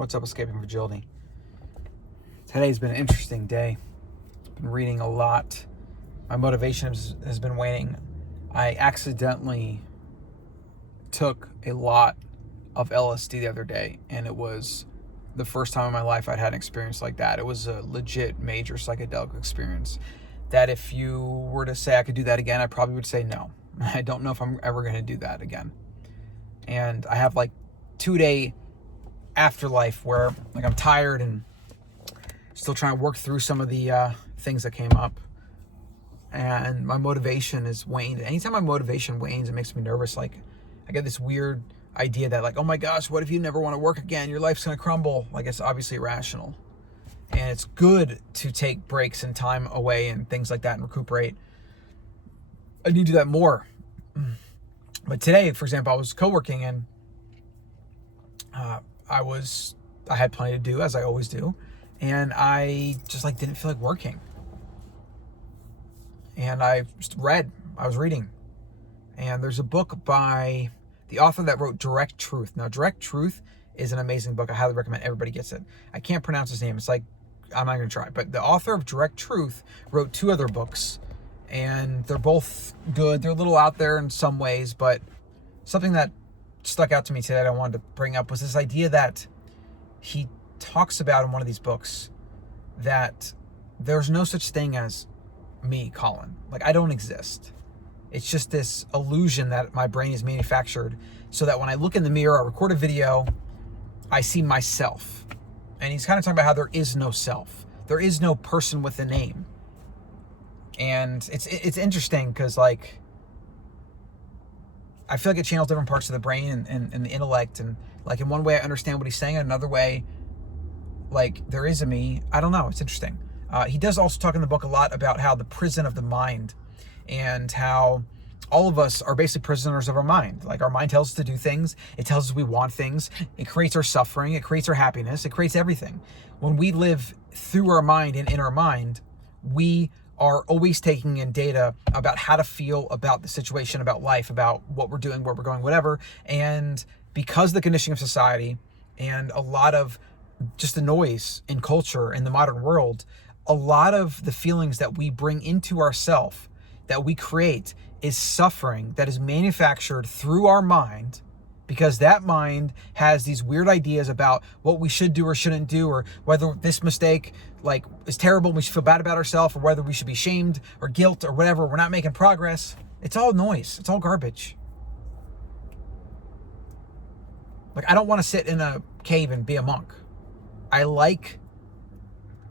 What's up, Escaping Fragility? Today's been an interesting day. I've been reading a lot. My motivation has been waning. I accidentally took a lot of LSD the other day, and it was the first time in my life I'd had an experience like that. It was a legit major psychedelic experience that if you were to say I could do that again, I probably would say no. I don't know if I'm ever going to do that again. And I have like 2-day afterlife where like I'm tired and still trying to work through some of the things that came up, and my motivation is waned. Anytime my motivation wanes, it makes me nervous. Like I get this weird idea that like, oh my gosh, what if you never want to work again? Your life's gonna crumble. Like, it's obviously irrational, and it's good to take breaks and time away and things like that and recuperate. I need to do that more. But today, for example, I was co-working, and I had plenty to do, as I always do, and I just like didn't feel like working. And I was reading, and there's a book by the author that wrote Direct Truth. Now, Direct Truth is an amazing book. I highly recommend everybody gets it. I can't pronounce his name. It's like, I'm not going to try. But the author of Direct Truth wrote 2 other books, and they're both good. They're a little out there in some ways, but something that stuck out to me today that I wanted to bring up was this idea that he talks about in one of these books, that there's no such thing as me, Colin. Like, I don't exist. It's just this illusion that my brain is manufactured so that when I look in the mirror, I record a video, I see myself. And he's kind of talking about how there is no self. There is no person with a name. And it's interesting because, like, I feel like it channels different parts of the brain and the intellect. And like, in one way I understand what he's saying, in another way, like, there is a me. I don't know. It's interesting. He does also talk in the book a lot about how the prison of the mind, and how all of us are basically prisoners of our mind. Like, our mind tells us to do things. It tells us we want things. It creates our suffering. It creates our happiness. It creates everything. When we live through our mind and in our mind, we are always taking in data about how to feel about the situation, about life, about what we're doing, where we're going, whatever. And because the conditioning of society and a lot of just the noise in culture in the modern world, a lot of the feelings that we bring into ourself, that we create, is suffering that is manufactured through our mind, because that mind has these weird ideas about what we should do or shouldn't do, or whether this mistake like is terrible and we should feel bad about ourselves, or whether we should be shamed or guilt or whatever. We're not making progress. It's all noise. It's all garbage. Like, I don't want to sit in a cave and be a monk. I like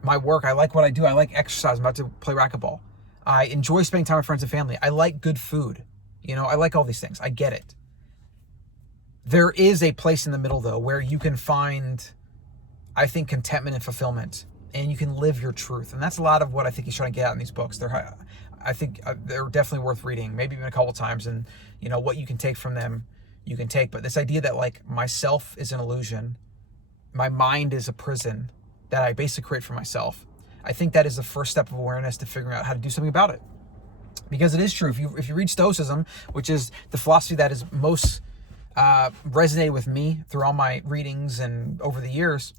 my work. I like what I do. I like exercise. I'm about to play racquetball. I enjoy spending time with friends and family. I like good food. I like all these things. I get it. There is a place in the middle, though, where you can find, I think, contentment and fulfillment, and you can live your truth. And that's a lot of what I think he's trying to get out in these books. I think they're definitely worth reading, maybe even a couple times. And, what you can take from them, you can take. But this idea that, like, myself is an illusion, my mind is a prison that I basically create for myself, I think that is the first step of awareness to figuring out how to do something about it. Because it is true. If you read Stoicism, which is the philosophy that is most resonated with me through all my readings and over the years,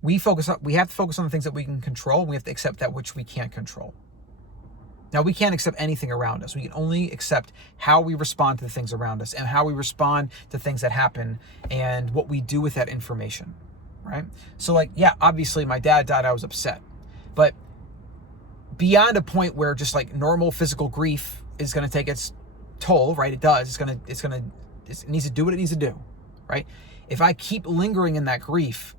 we have to focus on the things that we can control, and we have to accept that which we can't control. Now, we can't accept anything around us. We can only accept how we respond to the things around us, and how we respond to things that happen, and what we do with that information, right? So, like, yeah, obviously my dad died, I was upset. But beyond a point where just like normal physical grief is going to take its toll, right? It does. It needs to do what it needs to do, right? If I keep lingering in that grief,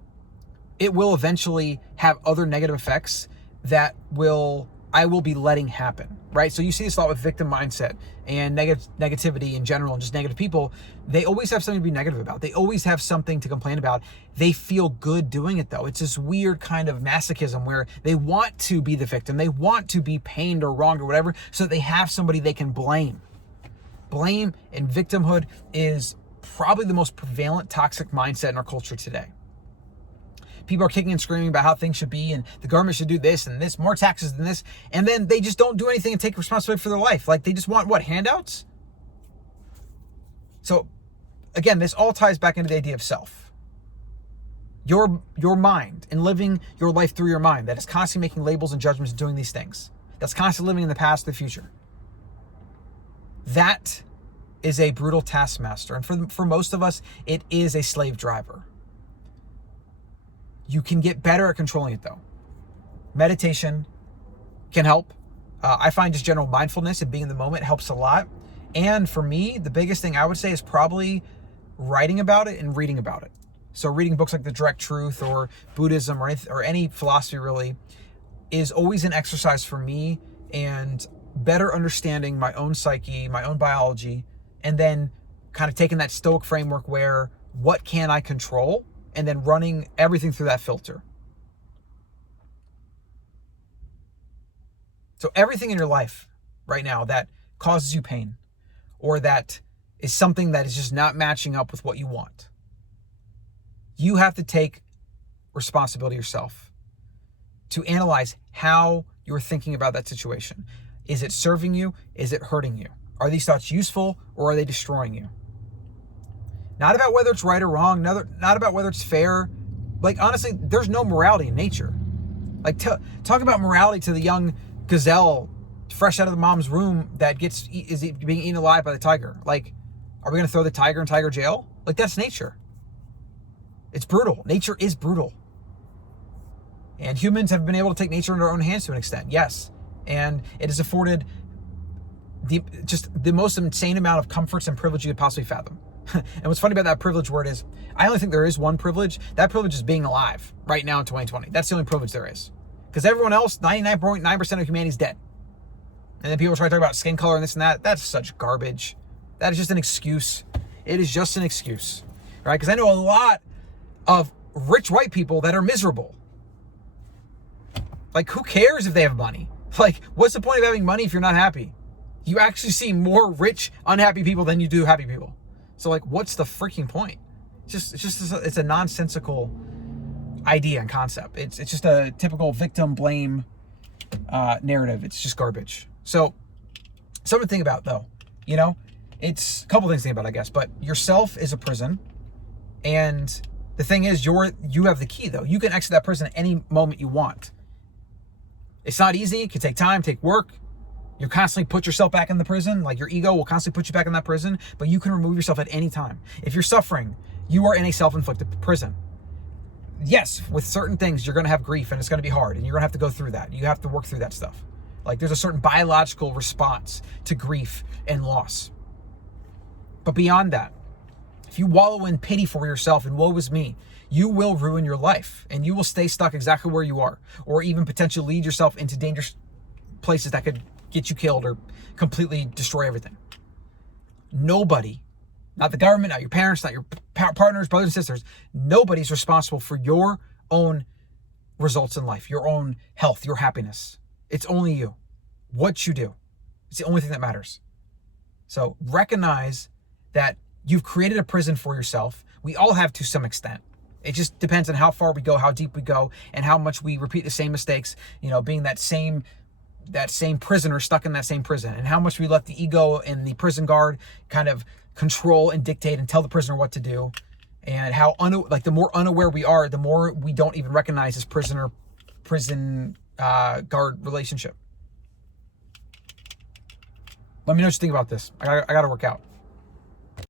it will eventually have other negative effects that I will be letting happen, right? So you see this a lot with victim mindset and negativity in general, and just negative people. They always have something to be negative about. They always have something to complain about. They feel good doing it, though. It's this weird kind of masochism where they want to be the victim. They want to be pained or wronged or whatever, so that they have somebody they can blame. Blame and victimhood is probably the most prevalent toxic mindset in our culture today. People are kicking and screaming about how things should be, and the government should do this and this, more taxes than this, and then they just don't do anything and take responsibility for their life. Like, they just want, what, handouts? So, again, this all ties back into the idea of self. your mind and living your life through your mind that is constantly making labels and judgments and doing these things, that's constantly living in the past, the future, that is a brutal taskmaster. And for most of us, it is a slave driver. You can get better at controlling it though. Meditation can help. I find just general mindfulness and being in the moment helps a lot. And for me, the biggest thing I would say is probably writing about it and reading about it. So reading books like The Direct Truth or Buddhism or any philosophy really is always an exercise for me, and better understanding my own psyche, my own biology, and then kind of taking that Stoic framework where what can I control, and then running everything through that filter. So everything in your life right now that causes you pain or that is something that is just not matching up with what you want, you have to take responsibility yourself to analyze how you're thinking about that situation. Is it serving you? Is it hurting you? Are these thoughts useful or are they destroying you? Not about whether it's right or wrong, not about whether it's fair. Like, honestly, there's no morality in nature. Like, talk about morality to the young gazelle fresh out of the mom's womb that is being eaten alive by the tiger. Like, are we going to throw the tiger in tiger jail? Like, that's nature. It's brutal. Nature is brutal. And humans have been able to take nature into our own hands to an extent, yes. And it has afforded the most insane amount of comforts and privilege you could possibly fathom. And what's funny about that privilege word is, I only think there is one privilege. That privilege is being alive right now in 2020. That's the only privilege there is. Because everyone else, 99.9% of humanity is dead. And then people try to talk about skin color and this and that. That's such garbage. That is just an excuse. It is just an excuse, right? Because I know a lot of rich white people that are miserable. Like, who cares if they have money? Like, what's the point of having money if you're not happy? You actually see more rich, unhappy people than you do happy people. So, like, what's the freaking point? It's a nonsensical idea and concept. It's just a typical victim blame narrative. It's just garbage. So, something to think about though. You know, it's a couple things to think about, I guess. But yourself is a prison, and the thing is, you have the key though. You can exit that prison at any moment you want. It's not easy. It can take time, take work. You constantly put yourself back in the prison. Like, your ego will constantly put you back in that prison, but you can remove yourself at any time. If you're suffering, you are in a self-inflicted prison. Yes, with certain things, you're going to have grief and it's going to be hard and you're going to have to go through that. You have to work through that stuff. Like, there's a certain biological response to grief and loss. But beyond that, if you wallow in pity for yourself and woe is me, you will ruin your life and you will stay stuck exactly where you are, or even potentially lead yourself into dangerous places that could get you killed or completely destroy everything. Nobody, not the government, not your parents, not your partners, brothers and sisters, nobody's responsible for your own results in life, your own health, your happiness. It's only you. What you do. It's the only thing that matters. So recognize that you've created a prison for yourself. We all have to some extent. It just depends on how far we go, how deep we go, and how much we repeat the same mistakes, being that same prisoner stuck in that same prison, and how much we let the ego and the prison guard kind of control and dictate and tell the prisoner what to do, and how the more unaware we are, the more we don't even recognize this prison guard relationship. Let me know what you think about this. I gotta work out.